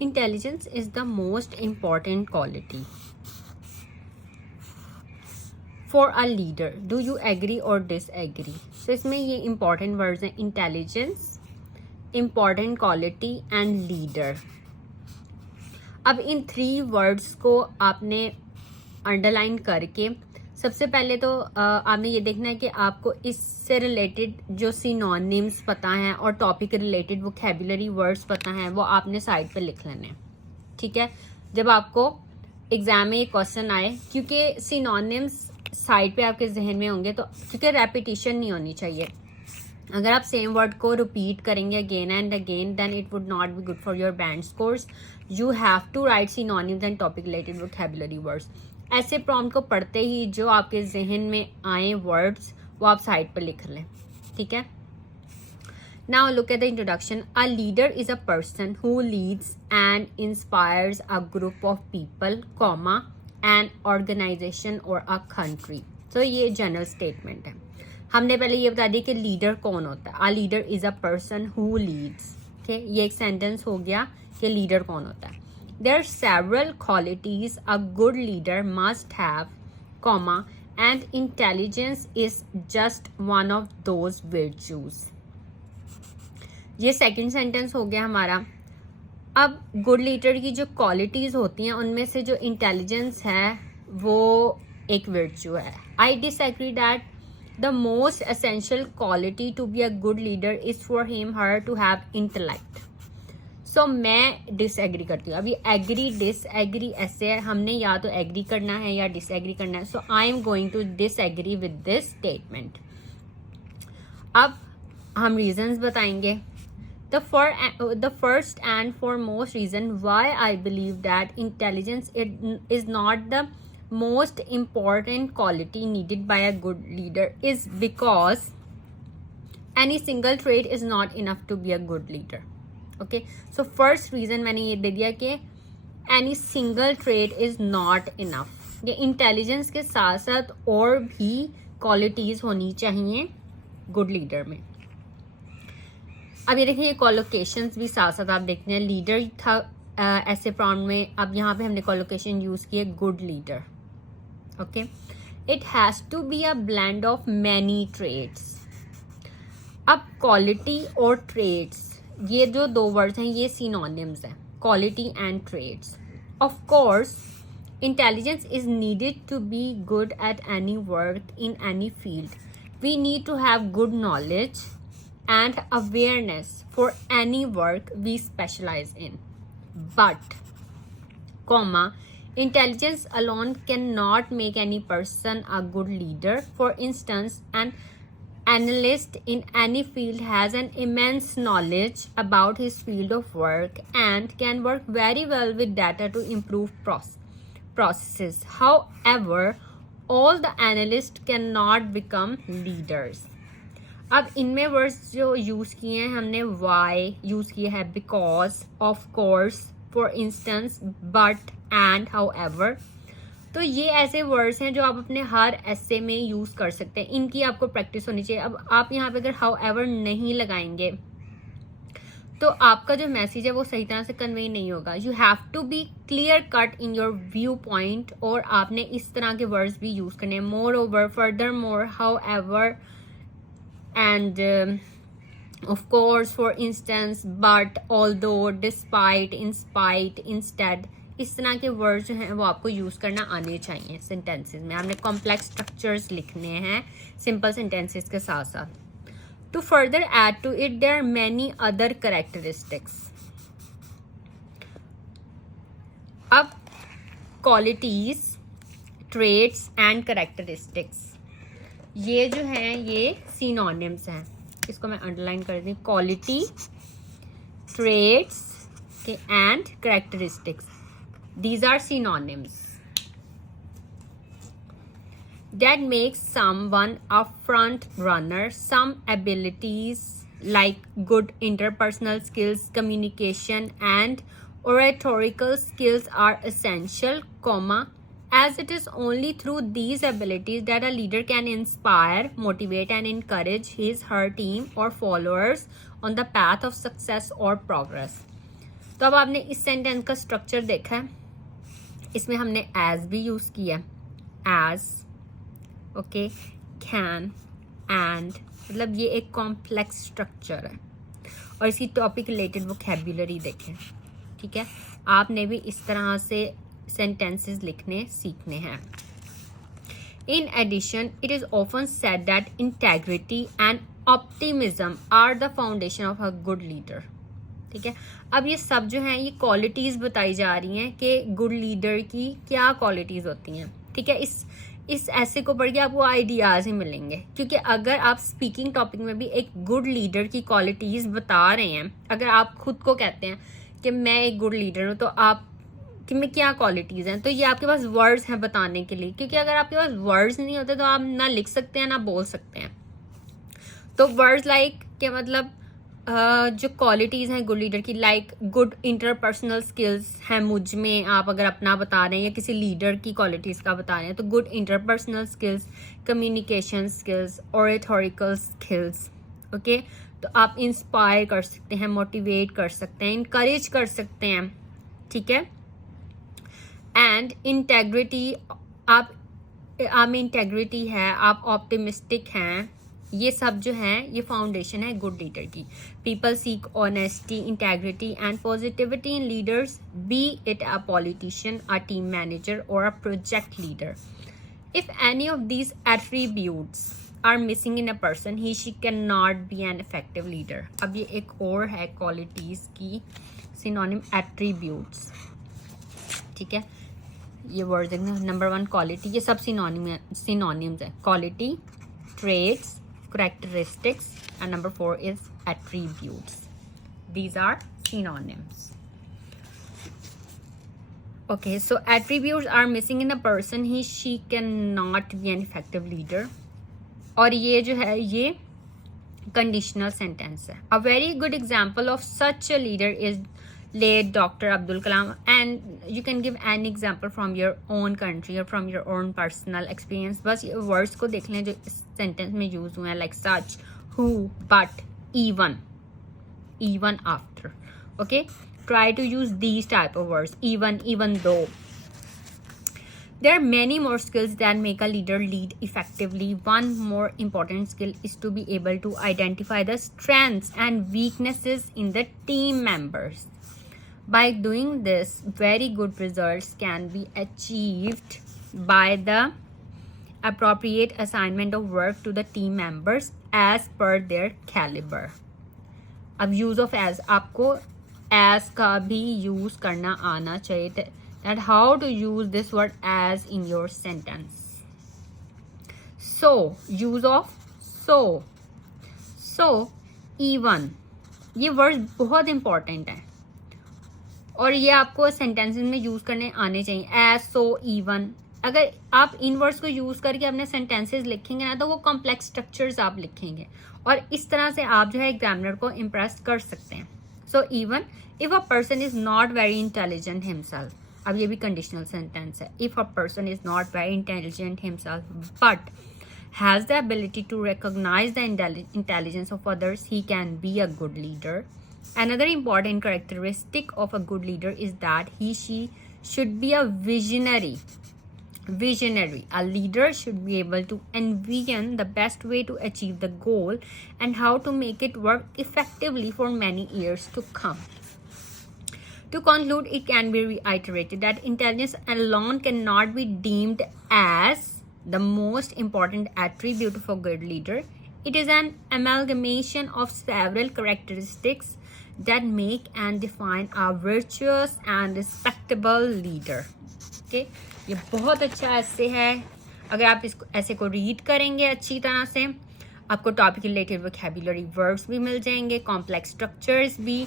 Intelligence is the most important quality for a leader. Do you agree or disagree? So इसमें ये important words हैं intelligence, important quality and leader. अब इन 3 words को आपने underline करके सबसे पहले तो आपने ये देखना है कि आपको इससे रिलेटेड जो सिनोनिम्स पता हैं और टॉपिक रिलेटेड वोकैबुलरी वर्ड्स पता हैं वो आपने साइड पे लिख लेने हैं, ठीक है। जब आपको एग्जाम में ये क्वेश्चन आए, क्योंकि सिनोनिम्स साइड पे आपके जहन में होंगे, तो क्योंकि रेपिटेशन नहीं होनी चाहिए। अगर आप सेम वर्ड को रिपीट करेंगे again and again then it would not be good for your band scores. You have to write synonyms and topic related vocabulary words. ऐसे प्रॉम्प्ट को पढ़ते ही जो आपके जहन में आए वर्ड्स वो आप साइड पर लिख लें, ठीक है। Now look at the introduction. A leader is a person who leads and inspires a group of people, comma, an organisation और अ कंट्री। तो ये जनरल स्टेटमेंट है। हमने पहले ये बता दिया कि लीडर कौन होता है। अ leader is a person who Leeds, ठीक है। ये एक सेंटेंस हो गया कि लीडर कौन होता है। There are several qualities a good leader must have, comma, and intelligence is just one of those virtues. ये सेकंड सेंटेंस हो गया हमारा। अब गुड लीडर की जो क्वालिटीज होती हैं उनमें से जो इंटेलिजेंस है वो एक वर्च्यू है। I disagree that the most essential quality to be a good leader is for him her to have intellect. So मैं डिसएग्री करती हूँ। अभी एग्री डिसएग्री ऐसे है, हमने या तो एग्री करना है या डिसएग्री करना है। So I am going to disagree with this statement. अब हम रीजंस बताएंगे। The first and foremost reason why I believe that intelligence is not the most important quality needed by a good leader is because any single trait is not enough to be a good leader. Okay, so first reason मैंने ये दे दिया कि any single trait is not enough. ये intelligence के साथ साथ और भी क्वालिटीज होनी चाहिए गुड लीडर में। अब ये देखिए, ये कॉलोकेशंस भी साथ साथ आप देखते हैं। लीडर था ऐसे प्रॉम्प्ट में, अब यहाँ पे हमने कॉलोकेशन यूज किए good leader. Okay, it has to be a blend of many traits. अब क्वालिटी और ट्रेड्स, ये जो 2 वर्ड्स हैं ये सिनोनिम्स हैं, quality and traits. Of course intelligence is needed to be good at any work in any field. We need to have good knowledge and awareness for any work we specialize in. But, comma, intelligence alone cannot make any person a good leader. For instance, an analyst in any field has an immense knowledge about his field of work and can work very well with data to improve processes. However, all the analysts cannot become leaders. अब इनमें words जो use किए हैं हमने Y use किए हैं, because, of course, for instance, but, and, however. तो ये ऐसे वर्ड्स हैं जो आप अपने हर एसे में यूज कर सकते हैं। इनकी आपको प्रैक्टिस होनी चाहिए। अब आप यहाँ पे अगर हाउएवर नहीं लगाएंगे तो आपका जो मैसेज है वो सही तरह से कन्वे नहीं होगा। You have to be clear cut in your viewpoint, और आपने इस तरह के वर्ड्स भी यूज करने हैं। More over, further more, however, and of course, for instance, but, although, despite, in spite, instead, इस तरह के वर्ड्स जो हैं वो आपको यूज करना आने चाहिए सेंटेंसेस में। आपने कॉम्प्लेक्स स्ट्रक्चर्स लिखने हैं सिंपल सेंटेंसेस के साथ साथ। To further add to it there are many other characteristics. अब क्वालिटीज, ट्रेट्स एंड कैरेक्टरिस्टिक्स, ये जो हैं ये सिनोनिम्स हैं। इसको मैं अंडरलाइन कर दी। Quality, traits and characteristics, these are synonyms that makes someone a front runner. Some abilities like good interpersonal skills, communication and oratorical skills are essential, comma, as it is only through these abilities that a leader can inspire, motivate and encourage his her team or followers on the path of success or progress. तो अब आपने इस sentence का structure देखा है, इसमें हमने as भी यूज किया, एज, ओके, कैन, एंड, मतलब ये एक कॉम्प्लेक्स स्ट्रक्चर है। और इसकी टॉपिक रिलेटेड वोकैब्युलरी देखें, ठीक है। आपने भी इस तरह से सेंटेंसेस लिखने सीखने हैं। In addition, it is often said that integrity and optimism are the foundation of a good leader. ठीक है, अब ये सब जो हैं ये क्वालिटीज़ बताई जा रही हैं कि गुड लीडर की क्या क्वालिटीज़ होती हैं। ठीक है, इस ऐसे को पढ़ के आपको आइडियाज़ ही मिलेंगे, क्योंकि अगर आप स्पीकिंग टॉपिक में भी एक गुड लीडर की क्वालिटीज़ बता रहे हैं, अगर आप खुद को कहते हैं कि मैं एक गुड लीडर हूँ, तो आप कि में क्या क्वालिटीज़ हैं, तो ये आपके पास वर्ड्स हैं बताने के लिए, क्योंकि अगर आपके पास वर्ड्स नहीं होते तो आप ना लिख सकते हैं ना बोल सकते हैं। तो वर्ड्स लाइक के मतलब जो क्वालिटीज़ हैं गुड लीडर की, लाइक गुड इंटरपर्सनल स्किल्स हैं मुझ में, आप अगर अपना बता रहे हैं या किसी लीडर की क्वालिटीज़ का बता रहे हैं, तो good interpersonal skills, communication skills, oratorical skills, okay. तो आप इंस्पायर कर सकते हैं, मोटिवेट कर सकते हैं, इनकरेज कर सकते हैं, ठीक है। एंड इंटेग्रिटी, आप में इंटेग्रिटी है, आप ऑप्टिमिस्टिक हैं, ये सब जो है ये फाउंडेशन है गुड लीडर की। People seek honesty, integrity and positivity in leaders, be it a politician, a team manager और a project leader. If any of these attributes are missing in a person, he she can not be an effective leader. अब ये एक और है qualities की synonym, attributes, ठीक है। ये वर्ड देखना, नंबर 1 क्वालिटी, ये सब सिनोनिम्स है, quality, traits, characteristics, and number 4 is attributes. These are synonyms. Okay, so attributes are missing in a person, she cannot be an effective leader. और ये जो है ये conditional sentence है. A very good example of such a leader is late Dr. Abdul Kalam, and you can give an example from your own country or from your own personal experience. बस ये words को देख लें जो इस sentence में use हुए हैं, like such, who, but, even, even after. Okay, try to use these type of words, even though. There are many more skills that make a leader lead effectively. One more important skill is to be able to identify the strengths and weaknesses in the team members. By doing this, very good results can be achieved by the appropriate assignment of work to the team members as per their caliber. अब use of as, आपको as का भी use करना आना चाहिए, that how to use this word as in your sentence. So, use of so, even, ये words बहुत important है और ये आपको सेंटेंसेस में यूज करने आने चाहिए, एज, सो, इवन। अगर आप इन वर्ड्स को यूज करके अपने सेंटेंसेस लिखेंगे ना, तो वो कॉम्प्लेक्स स्ट्रक्चर्स आप लिखेंगे और इस तरह से आप जो है एग्जामिनर को इम्प्रेस कर सकते हैं। So even if a person is not very intelligent himself, अब ये भी कंडीशनल सेंटेंस है, if a person is not very intelligent himself but has the ability to recognise the intelligence of others, he can be a good leader. Another important characteristic of a good leader is that she should be a visionary. A leader should be able to envision the best way to achieve the goal and how to make it work effectively for many years to come. To conclude, it can be reiterated that intelligence alone cannot be deemed as the most important attribute of a good leader. It is an amalgamation of several characteristics that make and define a virtuous and respectable leader. Okay, ये बहुत अच्छा ऐसे है, अगर आप इसको ऐसे को रीड करेंगे अच्छी तरह से, आपको टॉपिक रिलेटेड वोकैबुलरी वर्ड्स भी मिल जाएंगे, कॉम्प्लेक्स स्ट्रक्चर्स भी,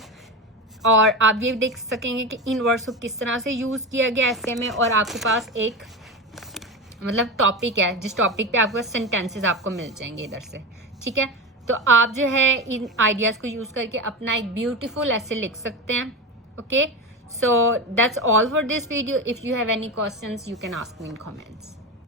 और आप ये देख सकेंगे कि इन वर्ड्स को किस तरह से यूज़ किया गया ऐसे में, और आपके पास एक मतलब टॉपिक है जिस टॉपिक पे आपके पास सेंटेंसेस आपको मिल जाएंगे इधर से, ठीक है। तो आप जो है इन आइडियाज़ को यूज़ करके अपना एक ब्यूटीफुल ऐसे लिख सकते हैं. Okay, so that's all for this video. If you have any questions, you can ask me in comments.